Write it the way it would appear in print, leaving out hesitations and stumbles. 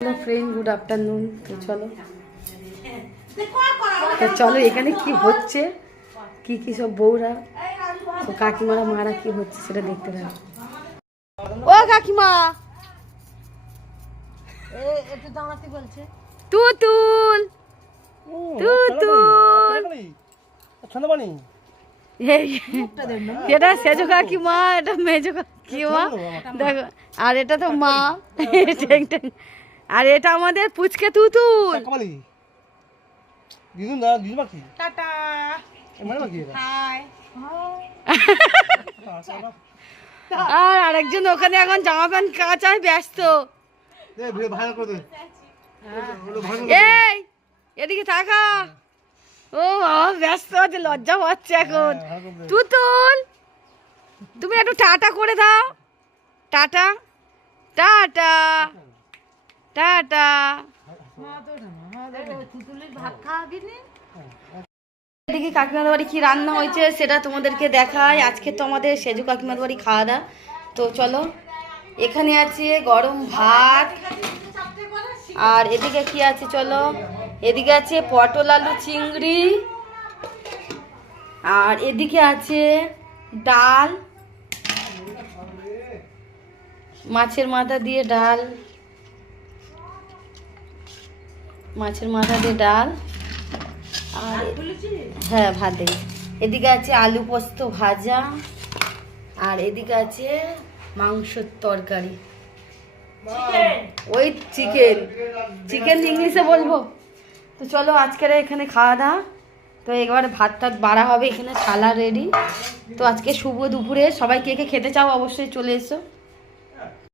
Hello friend good afternoon. तो चलो এখানে কি হচ্ছে কি কি সব বউরা তো কাকিমারা মারা কি হচ্ছে সেটা দেখতে থাকো। ও কাকিমা একটু দাঁড়াতে বলছে তুতুল তুতুল এটা সেজো কাকিমা এটা মেজো কাকিমা দেখো আর এটা তো মা আর এটা আমাদের পুচকে তুতুল। টাটা হাই আর আরেকজন ওখানে এখন জামা প্যান্ট কাচায় ব্যস্ত। এই এদিকে তাকা। ও বাবা ব্যস্ত আছে লজ্জা পাচ্ছে এখন। তুতুল তুমি একটু টাটা করে দাও। Tata tata tata. এদিকে কাকিমার বাড়ি কি রান্না হয়েছে সেটা তোমাদেরকে দেখায়। আজকে তো আমাদের সেজু কাকিমার বাড়ি খাওয়া দাওয়া। তো চলো এখানে আছে গরম ভাত আর এদিকে কি আছে চলো এদিকে আছে পটল আলু চিংড়ি আর এদিকে আছে ডাল মাছের মাথা দিয়ে ডাল মাছের মাথা দিয়ে ডাল আর হ্যাঁ ভাত দিই। এদিকে আছে আলু পোস্ত ভাজা আর এদিকে আছে মাংসের তরকারি ওই চিকেন চিকেন ইংলিশে বলবো। তো চলো আজকের এখানে খাওয়া দাওয়া। তো এবারে ভাত টাত বাড়া হবে এখানে থালা রেডি। তো আজকে শুভ দুপুরে সবাই কে কে খেতে চাও অবশ্যই চলে এসো।